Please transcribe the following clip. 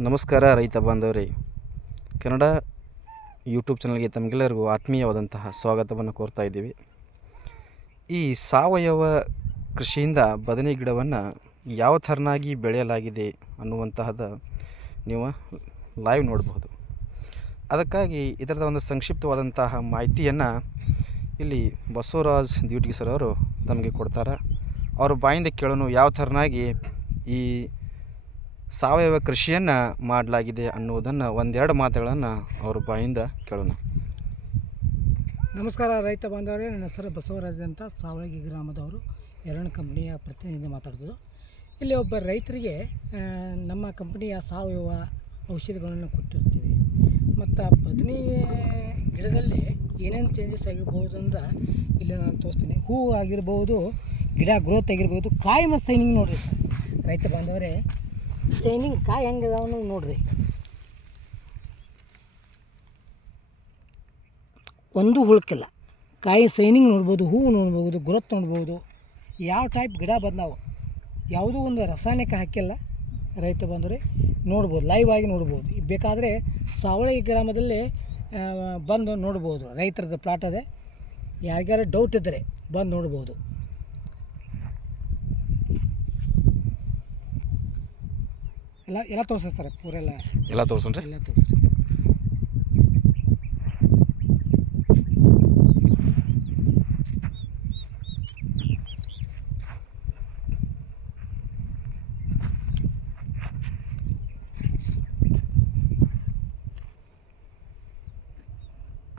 ನಮಸ್ಕಾರ ರೈತ ಬಾಂಧವರೇ, ಕನ್ನಡ ಯೂಟ್ಯೂಬ್ ಚಾನಲ್ಗೆ ತಮಗೆಲ್ಲರಿಗೂ ಆತ್ಮೀಯವಾದಂತಹ ಸ್ವಾಗತವನ್ನು ಕೋರ್ತಾ ಇದ್ದೀವಿ. ಈ ಸಾವಯವ ಕೃಷಿಯಿಂದ ಬದನೆ ಗಿಡವನ್ನು ಯಾವ ಥರನಾಗಿ ಬೆಳೆಯಲಾಗಿದೆ ಅನ್ನುವಂತಹದ್ದು ನೀವು ಲೈವ್ ನೋಡಬಹುದು. ಅದಕ್ಕಾಗಿ ಇದರದ ಒಂದು ಸಂಕ್ಷಿಪ್ತವಾದಂತಹ ಮಾಹಿತಿಯನ್ನು ಇಲ್ಲಿ ಬಸವರಾಜ್ ದ್ಯೂಟ್ಗಿ ಸರ್ ಅವರು ತಮಗೆ ಕೊಡ್ತಾರೆ. ಅವ್ರ ಬಾಯಿಂದ ಕೇಳೋಣ ಯಾವ ಥರನಾಗಿ ಈ ಸಾವಯವ ಕೃಷಿಯನ್ನು ಮಾಡಲಾಗಿದೆ ಅನ್ನುವುದನ್ನು ಒಂದೆರಡು ಮಾತುಗಳನ್ನು ಅವ್ರ ಬಾಯಿಂದ ಕೇಳೋಣ. ನಮಸ್ಕಾರ ರೈತ ಬಾಂಧವರೇ, ನನ್ನ ಹೆಸರು ಬಸವರಾಜ್ ಅಂತ, ಸಾವಳಗಿ ಗ್ರಾಮದವರು, ಎರಡನೇ ಕಂಪ್ನಿಯ ಪ್ರತಿನಿಧಿ ಮಾತಾಡೋದು. ಇಲ್ಲಿ ಒಬ್ಬ ರೈತರಿಗೆ ನಮ್ಮ ಕಂಪ್ನಿಯ ಸಾವಯವ ಔಷಧಿಗಳನ್ನು ಕೊಟ್ಟಿರ್ತೀವಿ. ಮತ್ತು ಬದನೆ ಗಿಡದಲ್ಲಿ ಏನೇನು ಚೇಂಜಸ್ ಆಗಿರ್ಬೋದು ಅಂತ ಇಲ್ಲಿ ನಾನು ತೋರಿಸ್ತೀನಿ. ಹೂವು ಆಗಿರ್ಬೋದು, ಗಿಡ ಗ್ರೋತ್ ಆಗಿರ್ಬೋದು, ಕಾಯಿ ಮತ್ತು ಸೈನಿಂಗ್ ನೋಡಿರಿ ಸರ್ ರೈತ ಬಾಂಧವರೇ. ಸೈನಿಂಗ್ ಕಾಯಿ ಹೆಂಗೆ ಅದಾವನು ನೋಡಿರಿ, ಒಂದು ಹುಳುಕಿಲ್ಲ. ಕಾಯಿ ಸೈನಿಂಗ್ ನೋಡ್ಬೋದು, ಹೂವು ನೋಡ್ಬೋದು, ಗ್ರೋತ್ ನೋಡ್ಬೋದು, ಯಾವ ಟೈಪ್ ಗಿಡ ಬದಲಾವು, ಯಾವುದೂ ಒಂದು ರಾಸಾಯನಿಕ ಹಾಕಿಲ್ಲ. ರೈತ ಬಂದರೆ ನೋಡ್ಬೋದು, ಲೈವ್ ಆಗಿ ನೋಡ್ಬೋದು. ಬೇಕಾದರೆ ಸಾವಳಗಿ ಗ್ರಾಮದಲ್ಲಿ ಬಂದು ನೋಡ್ಬೋದು. ರೈತರದ್ದು ಪ್ಲಾಟ್ ಅದೇ, ಯಾರಿಗಾರು ಡೌಟ್ ಇದ್ದರೆ ಬಂದು ನೋಡ್ಬೋದು. ಎಲ್ಲ ತೋರಿಸ್ತಾರೆ ಸರ್, ಪೂರೆಲ್ಲ ಎಲ್ಲ ತೋರಿಸ್ರಿ. ಎಲ್ಲ ತೋರಿಸಿ